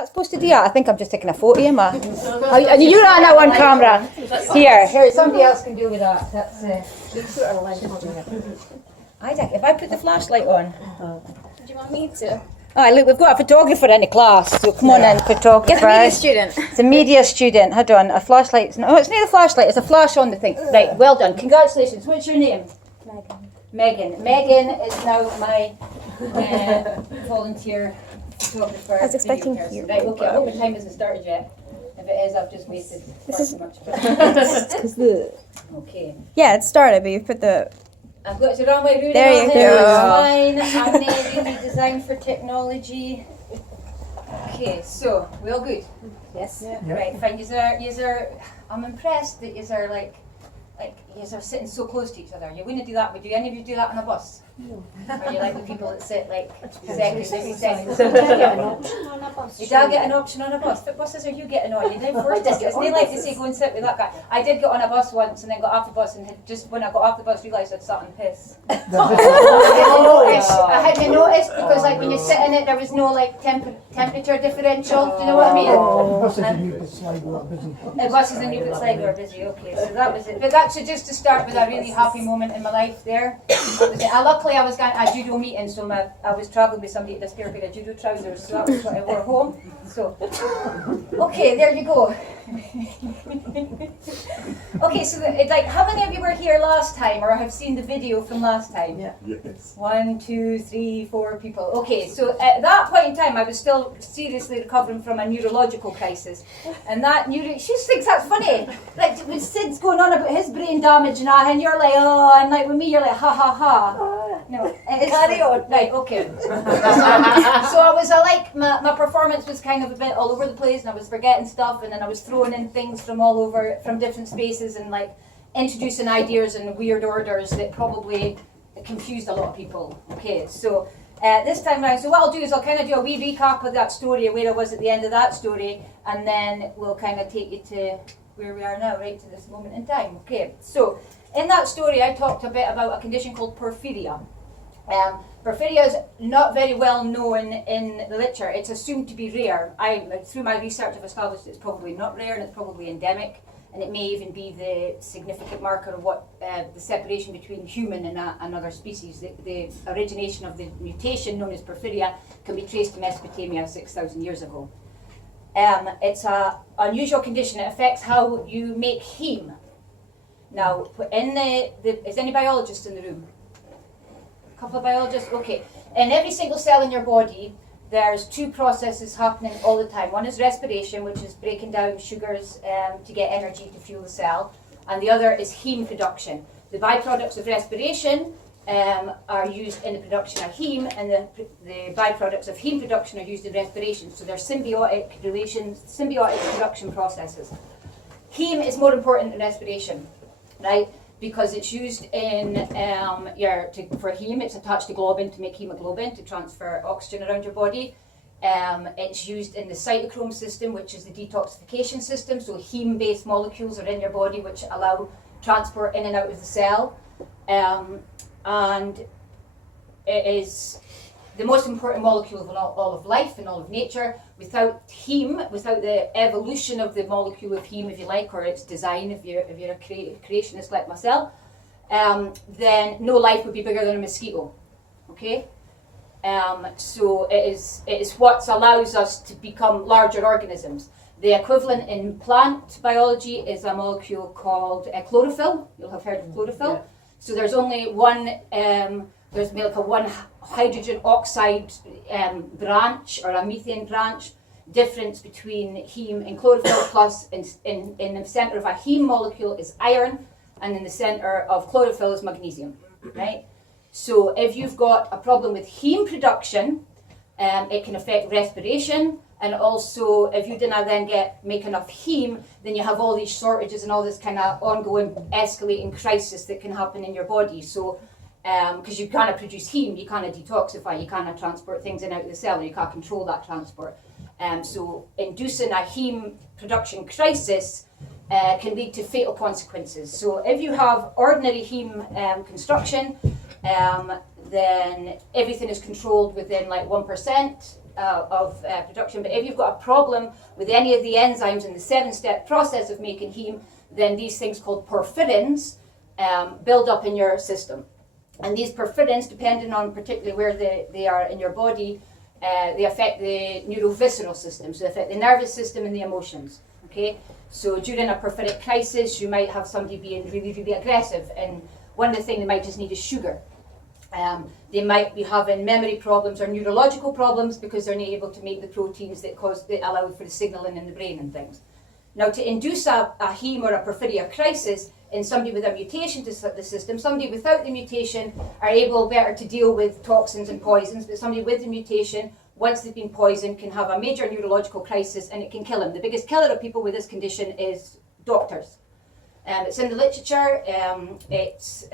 that supposed to do that? I think I'm just taking a photo of ma. You're on that one camera. Here, somebody else can deal with that. That's if I put the flashlight on. Do you want me to? Oh, look, we've got a photographer in the class, so come on in, photographer. It's a media student. It's a media student. Hold on, a flashlight. No, it's not a flashlight, it's a flash on the thing. Right, well done. Congratulations. What's your name? Megan. Megan is now my volunteer photographer. I was expecting you. Right, okay, I hope the time hasn't started yet. If it is, I've just wasted far too much. Okay. Yeah, it started, but you put the. I've got the wrong way round. There you go. It's fine. I'm really designed for technology. Okay, so we all good? Yes. Yeah. Right. Fine. I'm impressed that yous are like yous are sitting so close to each other. You wouldn't do that. Would any of you do that on a bus? No. Or you like the people that sit like seconds every second? You don't get an option on a bus. What buses are you getting on? You didn't force tickets. They like to say go and sit with that guy. I did get on a bus once and then got off the bus and had just when I got off the bus realised I'd sat on piss. I hadn't noticed because like when you sit in it there was no like temperature differential. Do you know what I mean? Buses in Newport Sligo are busy. Buses in Newport Sligo are busy. Okay, so that was it. But that's just to start with a really happy moment in my life there. Luckily I was going to a judo meeting, so I was travelling with somebody at this pair of judo trousers, so that was what I wore home. So, okay, there you go. Okay, so like, how many of you were here last time, or have seen the video from last time? Yeah. Yes. 1, 2, 3, 4 people. Okay, so at that point in time, I was still seriously recovering from a neurological crisis, and she thinks that's funny. Like when Sid's going on about his brain damage and you're like, oh, and like with me, you're like, ha ha ha. No, carry on. Right, okay. So I was like, my performance was kind of a bit all over the place, and I was forgetting stuff, and then I was throwing in things from all over, from different spaces, and like introducing ideas and weird orders that probably confused a lot of people. Okay, so this time around, so what I'll do is I'll kind of do a wee recap of that story, where I was at the end of that story, and then we'll kind of take you to where we are now, right to this moment in time. Okay, so in that story I talked a bit about a condition called porphyria. Porphyria is not very well known in the literature. It's assumed to be rare. Through my research I've established it's probably not rare and it's probably endemic, and it may even be the significant marker of what the separation between human and another species. The origination of the mutation known as porphyria can be traced to Mesopotamia 6,000 years ago. It's an unusual condition. It affects how you make heme. Now, is any biologist in the room? A couple of biologists? Okay. In every single cell in your body, there's two processes happening all the time. One is respiration, which is breaking down sugars to get energy to fuel the cell, and the other is heme production. The byproducts of respiration are used in the production of heme, and the byproducts of heme production are used in respiration. So they're symbiotic production processes. Heme is more important than respiration, right? Because it's used in for heme, it's attached to globin to make hemoglobin to transfer oxygen around your body. It's used in the cytochrome system, which is the detoxification system. So heme-based molecules are in your body which allow transport in and out of the cell. And it is the most important molecule of all of life and all of nature. Without heme, without the evolution of the molecule of heme, if you like, or its design, if you're a creationist like myself, then no life would be bigger than a mosquito. Okay, so it is what allows us to become larger organisms. The equivalent in plant biology is a molecule called chlorophyll. You'll have heard of chlorophyll. Yeah. So there's only one. There's like a one hydrogen oxide branch or a methane branch. Difference between heme and chlorophyll, plus in the center of a heme molecule is iron, and in the center of chlorophyll is magnesium, right? So if you've got a problem with heme production, it can affect respiration, and also if you didn't then make enough heme, then you have all these shortages and all this kind of ongoing escalating crisis that can happen in your body. So because you can't produce heme, you can't detoxify, you can't transport things in and out of the cell, and you can't control that transport. So inducing a heme production crisis can lead to fatal consequences. So if you have ordinary heme construction, then everything is controlled within like 1%. production. But if you've got a problem with any of the enzymes in the 7-step process of making heme, then these things called porphyrins build up in your system. And these porphyrins, depending on particularly where they are in your body, they affect the neurovisceral system, so they affect the nervous system and the emotions. Okay, so during a porphyric crisis, you might have somebody being really, really aggressive, and one of the things they might just need is sugar. They might be having memory problems or neurological problems because they're not able to make the proteins that allow for the signalling in the brain and things. Now, to induce a heme or a porphyria crisis in somebody with a mutation to the system, somebody without the mutation are able better to deal with toxins and poisons, but somebody with the mutation, once they've been poisoned, can have a major neurological crisis and it can kill them. The biggest killer of people with this condition is doctors. It's in the literature. It's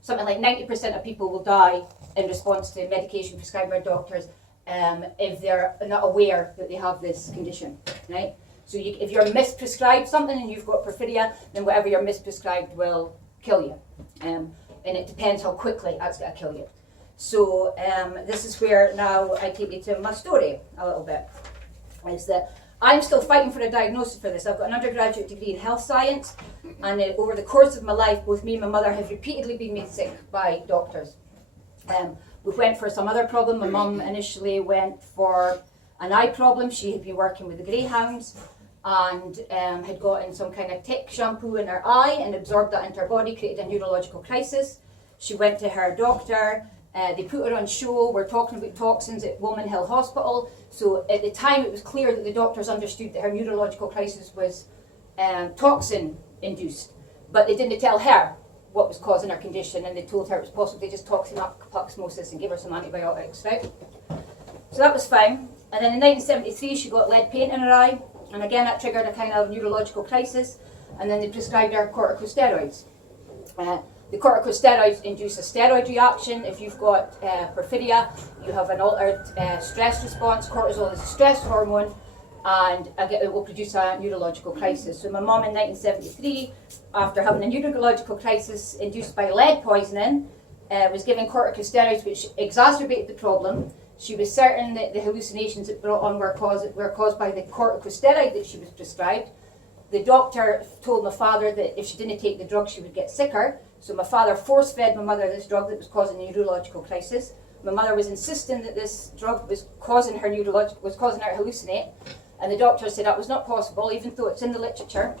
something like 90% of people will die in response to medication prescribed by doctors if they're not aware that they have this condition, right? So if you're misprescribed something and you've got porphyria, then whatever you're misprescribed will kill you. And it depends how quickly that's going to kill you. So this is where now I take you to my story a little bit. Is that I'm still fighting for a diagnosis for this. I've got an undergraduate degree in health science, and over the course of my life, both me and my mother have repeatedly been made sick by doctors. We went for some other problem. My mum initially went for an eye problem. She had been working with the greyhounds and had gotten some kind of tick shampoo in her eye and absorbed that into her body, created a neurological crisis. She went to her doctor. They put her on show. We're talking about toxins at Woman Hill Hospital. So at the time, it was clear that the doctors understood that her neurological crisis was toxin induced, but they didn't tell her what was causing her condition, and they told her it was possibly just toxoplasmosis and gave her some antibiotics, right? So that was fine. And then in 1973, she got lead paint in her eye, and again that triggered a kind of neurological crisis, and then they prescribed her corticosteroids. The corticosteroids induce a steroid reaction. If you've got porphyria, you have an altered stress response. Cortisol is a stress hormone, and it will produce a neurological crisis. So my mom in 1973, after having a neurological crisis induced by lead poisoning, was given corticosteroids, which exacerbated the problem. She was certain that the hallucinations it brought on were caused by the corticosteroid that she was prescribed. The doctor told my father that if she didn't take the drug, she would get sicker. So my father force-fed my mother this drug that was causing a neurological crisis. My mother was insisting that this drug was causing her to hallucinate, and the doctor said that was not possible, even though it's in the literature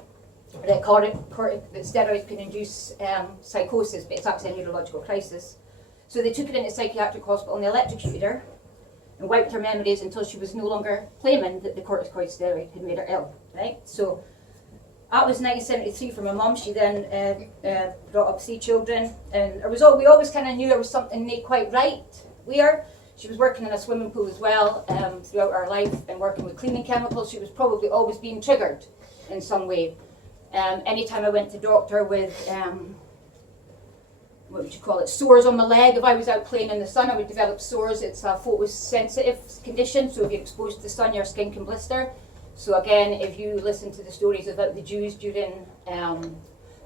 that steroids can induce psychosis, but it's actually a neurological crisis. So they took her into a psychiatric hospital and they electrocuted her and wiped her memories until she was no longer claiming that the corticosteroid had made her ill, right? So that was 1973 for my mum. She then brought up 3 children, and we always kind of knew there was something not quite right with her. She was working in a swimming pool as well throughout her life and working with cleaning chemicals. She was probably always being triggered in some way. Anytime I went to doctor with, what would you call it, sores on my leg, if I was out playing in the sun, I would develop sores. It's a photosensitive condition, so if you're exposed to the sun, your skin can blister. So again, if you listen to the stories about the Jews during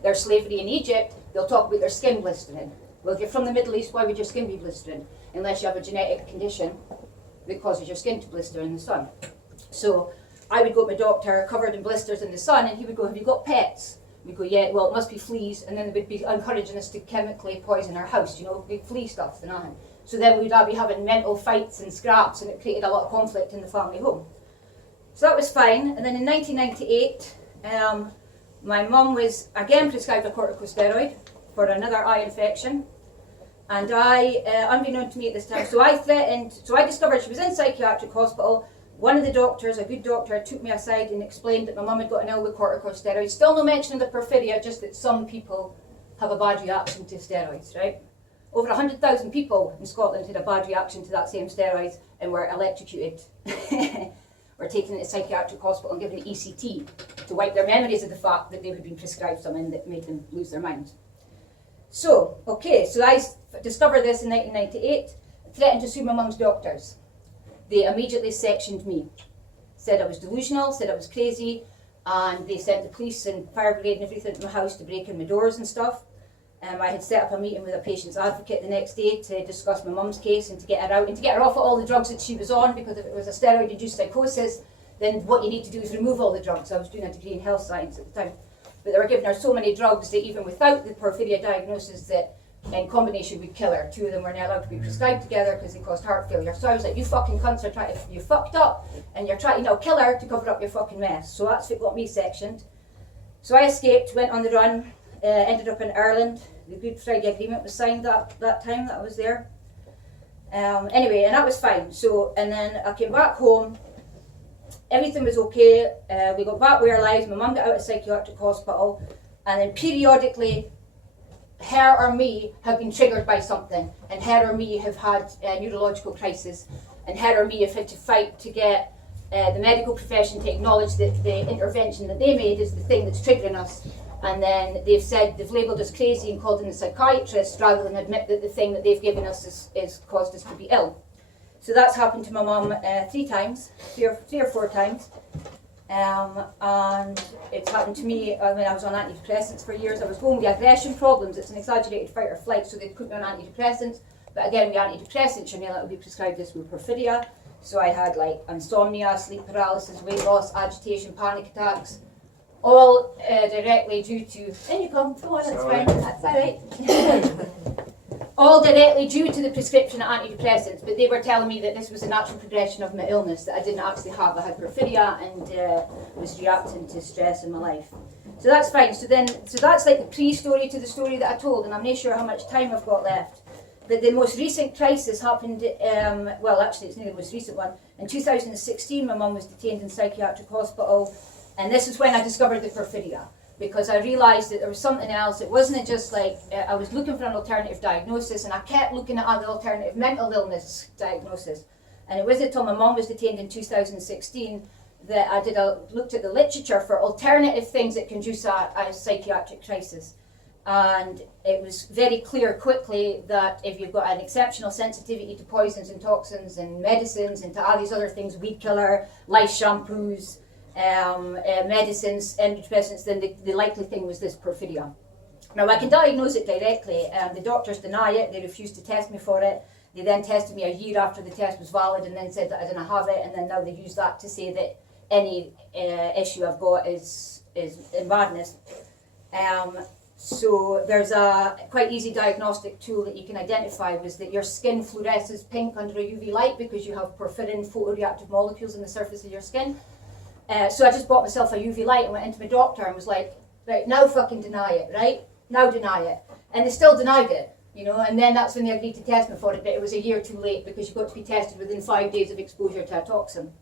their slavery in Egypt, they'll talk about their skin blistering. Well, if you're from the Middle East, why would your skin be blistering? Unless you have a genetic condition that causes your skin to blister in the sun. So I would go to my doctor covered in blisters in the sun, and he would go, "Have you got pets?" We'd go, "Yeah, well, it must be fleas." And then they would be encouraging us to chemically poison our house, big flea stuff. So then we'd all be having mental fights and scraps, and it created a lot of conflict in the family home. So that was fine. And then in 1998, my mum was again prescribed a corticosteroid for another eye infection. And unbeknown to me at this time, so I discovered she was in psychiatric hospital. One of the doctors, a good doctor, took me aside and explained that my mum had gotten ill with corticosteroids. Still no mention of the porphyria, just that some people have a bad reaction to steroids, right? Over 100,000 people in Scotland had a bad reaction to that same steroids and were electrocuted. Were taken into psychiatric hospital and given ECT to wipe their memories of the fact that they had been prescribed something that made them lose their minds. So I discovered this in 1998, threatened to sue my mum's doctors. They immediately sectioned me, said I was delusional, said I was crazy, and they sent the police and fire brigade and everything to my house to break in my doors and stuff. I had set up a meeting with a patient's advocate the next day to discuss my mum's case and to get her out and to get her off of all the drugs that she was on, because if it was a steroid-induced psychosis, then what you need to do is remove all the drugs. I was doing a degree in health science at the time. But they were giving her so many drugs that even without the porphyria diagnosis, that in combination would kill her. 2 of them were not allowed to be prescribed together because they caused heart failure. So I was like, you fucking cunts are trying to, you fucked up and you're trying to now kill her to cover up your fucking mess. So that's what got me sectioned. So I escaped, went on the run, ended up in Ireland. The Good Friday Agreement was signed that time that I was there. Anyway, and that was fine. So, and then I came back home. Everything was okay. We got back with our lives. My mum got out of psychiatric hospital, and then periodically, her or me have been triggered by something, and her or me have had a neurological crisis, and her or me have had to fight to get the medical profession to acknowledge that the intervention that they made is the thing that's triggering us. And then they've labelled us crazy and called in a psychiatrist rather than admit that the thing that they've given us is caused us to be ill. So that's happened to my mum 3 times, three or four times. And it's happened to me when I was on antidepressants for years. I was going with aggression problems. It's an exaggerated fight or flight, so they put me on antidepressants. But again, with antidepressants, you're not allowed to be prescribed this with porphyria. So I had like insomnia, sleep paralysis, weight loss, agitation, panic attacks, all directly due to, in you come on, that's fine, that's all right. All directly due to the prescription of antidepressants, but they were telling me that this was a natural progression of my illness that I didn't actually have. I had porphyria and was reacting to stress in my life. So that's fine. So that's like the pre-story to the story that I told, and I'm not sure how much time I've got left. But the most recent crisis happened, well actually it's not the most recent one. In 2016 my mum was detained in psychiatric hospital, and this is when I discovered the porphyria. Because I realised that there was something else. It wasn't just like, I was looking for an alternative diagnosis, and I kept looking at other alternative mental illness diagnosis. And it wasn't until my mum was detained in 2016 that I looked at the literature for alternative things that can induce a psychiatric crisis. And it was very clear quickly that if you've got an exceptional sensitivity to poisons and toxins and medicines and to all these other things, weed killer, lice shampoos, medicines, antidepressants, then the likely thing was this porphyria. Now I can diagnose it directly. The doctors deny it, they refuse to test me for it. They then tested me a year after the test was valid and then said that I didn't have it, and then now they use that to say that any issue I've got is madness. So there's a quite easy diagnostic tool that you can identify, was that your skin fluoresces pink under a UV light because you have porphyrin photoreactive molecules on the surface of your skin. So I just bought myself a UV light and went into my doctor and was like, right, now fucking deny it, right? Now deny it. And they still denied it, you know, and then that's when they agreed to test me for it, but it was a year too late because you've got to be tested within 5 days of exposure to a toxin,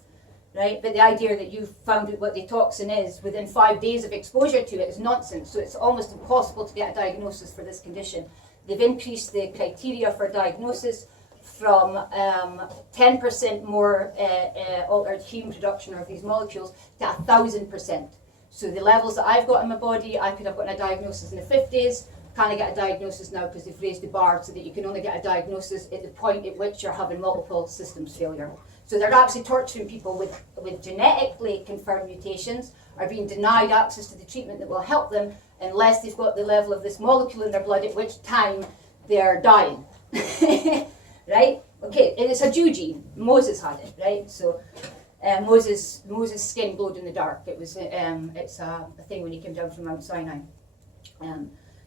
right? But the idea that you've found out what the toxin is within 5 days of exposure to it is nonsense. So it's almost impossible to get a diagnosis for this condition. They've increased the criteria for diagnosis from 10% more altered heme production of these molecules to 1,000%. So the levels that I've got in my body, I could have gotten a diagnosis in the 50s, can't get a diagnosis now because they've raised the bar so that you can only get a diagnosis at the point at which you're having multiple systems failure. So they're actually torturing people with genetically confirmed mutations, are being denied access to the treatment that will help them unless they've got the level of this molecule in their blood, at which time they're dying. Right? Okay, and it's a Jew gene. Moses had it, right? So Moses' skin glowed in the dark. It was it's a thing when he came down from Mount Sinai.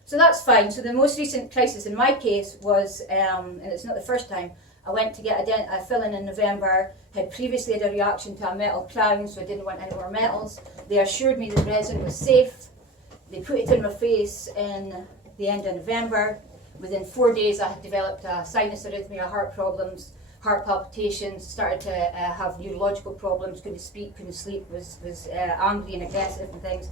So that's fine. So the most recent crisis in my case was, and it's not the first time, I went to get a fill-in in November, had previously had a reaction to a metal crown, so I didn't want any more metals. They assured me the resin was safe. They put it in my face in the end of November. Within 4 days, I had developed a sinus arrhythmia, heart problems, heart palpitations, started to have neurological problems, couldn't speak, couldn't sleep, was angry and aggressive and things.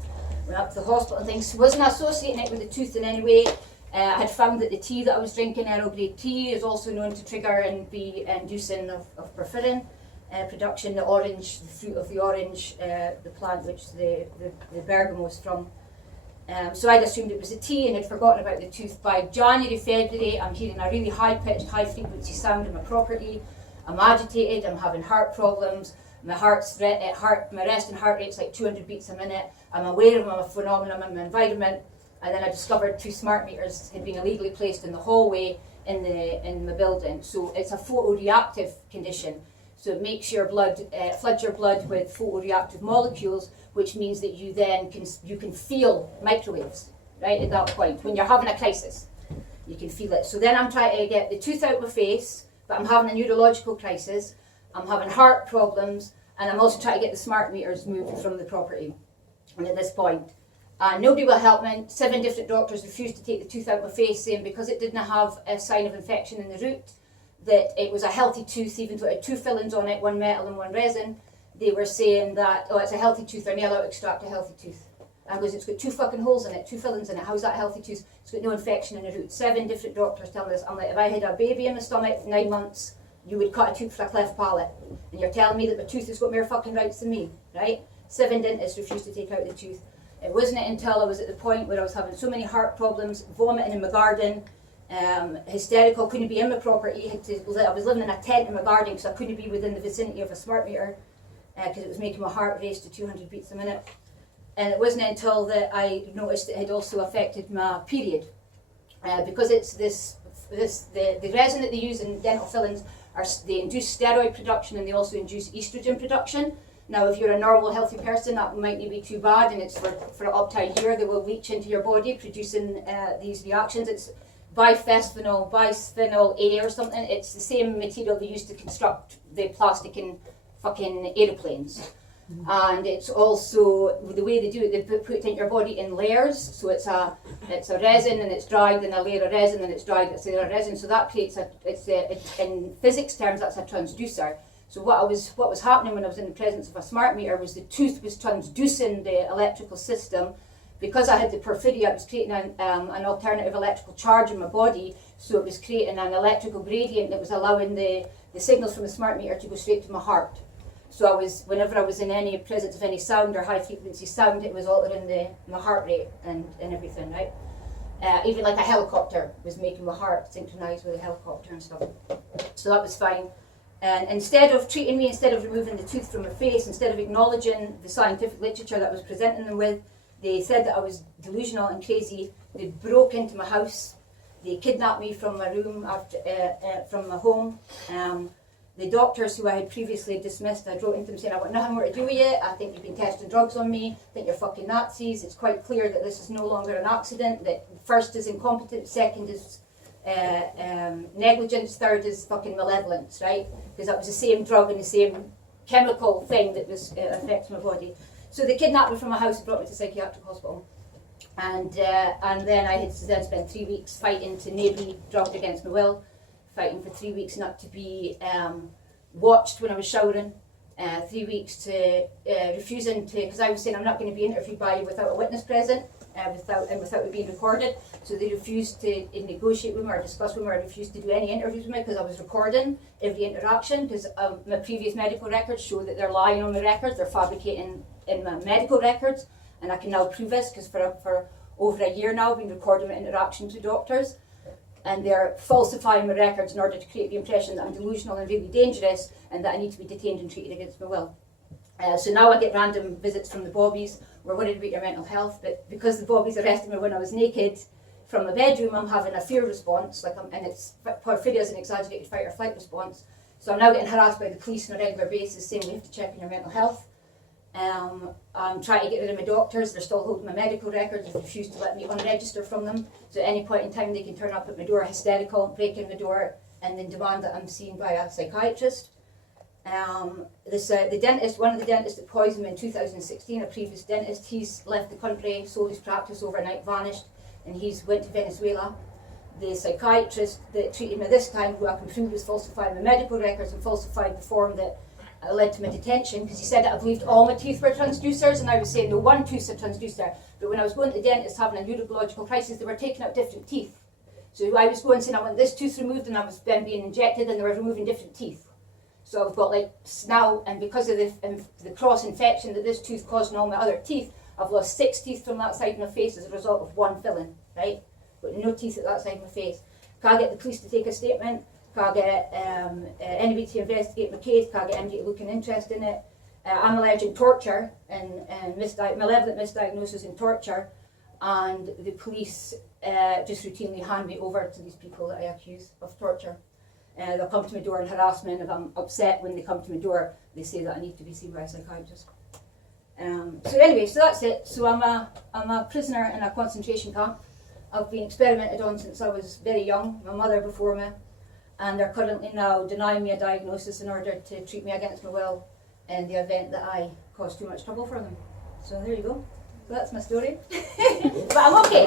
Went up to the hospital and things. Wasn't associating it with the tooth in any way. I had found that the tea that I was drinking, Earl Grey tea, is also known to trigger and be inducing of porphyrin production. The orange, the fruit of the orange, the plant which the bergamot is from. So I'd assumed it was a tea and had forgotten about the tooth. By January, February, I'm hearing a really high-pitched, high-frequency sound in my property. I'm agitated, I'm having heart problems, my resting heart rate's like 200 beats a minute. I'm aware of my phenomenon in my environment. And then I discovered 2 smart meters had been illegally placed in the hallway in the building. So it's a photoreactive condition. So it makes your blood, floods your blood with photoreactive molecules, which means that you then can feel microwaves, right, at that point. When you're having a crisis, you can feel it. So then I'm trying to get the tooth out of my face, but I'm having a neurological crisis, I'm having heart problems, and I'm also trying to get the smart meters moved from the property. And at this point, nobody will help me. 7 different doctors refused to take the tooth out of my face, saying because it didn't have a sign of infection in the root, that it was a healthy tooth, even though it had 2 fillings on it, 1 metal and 1 resin. They were saying that, oh, it's a healthy tooth, they're not allowed to extract a healthy tooth. And goes, it's got 2 fucking holes in it, 2 fillings in it, how's that a healthy tooth? It's got no infection in the root. 7 different doctors telling us, I'm like, if I had a baby in my stomach for 9 months, you would cut a tooth for a cleft palate. And you're telling me that my tooth has got more fucking rights than me, right? 7 dentists refused to take out the tooth. It wasn't until I was at the point where I was having so many heart problems, vomiting in my garden, hysterical, couldn't be in my property. I was living in a tent in my garden because I couldn't be within the vicinity of a smart meter because it was making my heart race to 200 beats a minute. And it wasn't until that I noticed it had also affected my period. Because it's the resin that they use in dental fillings, they induce steroid production and they also induce estrogen production. Now, if you're a normal, healthy person, that might not be too bad, and it's for up to a year, they will leach into your body, producing these reactions. It's bisphenol A or something. It's the same material they use to construct the plastic in fucking aeroplanes. And it's also, the way they do it, they put it in your body in layers. So it's a resin, and it's dried, and a layer of resin, and it's dried, it's a layer of resin. So that creates in physics terms, that's a transducer. So what was happening when I was in the presence of a smart meter was the tooth was transducing the electrical system. Because I had the porphyria, it was creating an alternative electrical charge in my body, so it was creating an electrical gradient that was allowing the signals from the smart meter to go straight to my heart. So whenever I was in any presence of any sound or high frequency sound, it was altering my heart rate and everything, right? Even like a helicopter was making my heart synchronise with a helicopter and stuff. So that was fine. And instead of treating me, instead of removing the tooth from my face, instead of acknowledging the scientific literature that I was presenting them with, they said that I was delusional and crazy. They broke into my house. They kidnapped me from my room, from my home. The doctors who I had previously dismissed, I wrote into them saying, I want nothing more to do with you. I think you've been testing drugs on me. I think you're fucking Nazis. It's quite clear that this is no longer an accident, that first is incompetence, second is negligence, third is fucking malevolence, right? Because that was the same drug and the same chemical thing that was affecting my body. So they kidnapped me from my house and brought me to psychiatric hospital. And then I had to then spend 3 weeks fighting to not be drugged against my will, fighting for 3 weeks not to be watched when I was showering, 3 weeks to refusing to, because I was saying I'm not going to be interviewed by you without a witness present, without it being recorded. So they refused to negotiate with me or discuss with me or refused to do any interviews with me because I was recording every interaction, because my previous medical records show that they're lying on my records, they're fabricating in my medical records, and I can now prove this because for over a year now I've been recording my interactions with doctors, and they're falsifying my records in order to create the impression that I'm delusional and really dangerous and that I need to be detained and treated against my will. So now I get random visits from the bobbies. We're worried about your mental health, but because the bobbies arrested me when I was naked from my bedroom, I'm having a fear response, and it's porphyria is an exaggerated fight or flight response. So I'm now getting harassed by the police on a regular basis saying we have to check on your mental health. I'm trying to get rid of my doctors. They're still holding my medical records. They refuse to let me unregister from them. So at any point in time they can turn up at my door hysterical, break in my door, and then demand that I'm seen by a psychiatrist. The dentist, one of the dentists that poisoned me in 2016, a previous dentist, he's left the country, sold his practice overnight, vanished, and he's went to Venezuela. The psychiatrist that treated me this time, who I can prove was falsifying my medical records and falsified the form that led to my detention, because he said that I believed all my teeth were transducers, and I was saying no, one tooth's a transducer. But when I was going to the dentist having a neurological crisis, they were taking out different teeth. So I was going saying I want this tooth removed, and I was then being injected, and they were removing different teeth. So I've got now, and because of the cross infection that this tooth caused in all my other teeth, I've lost 6 teeth from that side of my face as a result of one filling, right? But no teeth at that side of my face. Can't get the police to take a statement. Can't get anybody to investigate my case. Can't get anybody to look an interest in it. I'm alleged in torture and malevolent misdiagnosis in torture. and the police just routinely hand me over to these people that I accuse of torture. They'll come to my door and harass me, and if I'm upset when they come to my door, they say that I need to be seen by a psychiatrist. So anyway, so that's it. So I'm a prisoner in a concentration camp. I've been experimented on since I was very young, my mother before me, and they're currently now denying me a diagnosis in order to treat me against my will in the event that I cause too much trouble for them. So there you go. So that's my story. But I'm okay.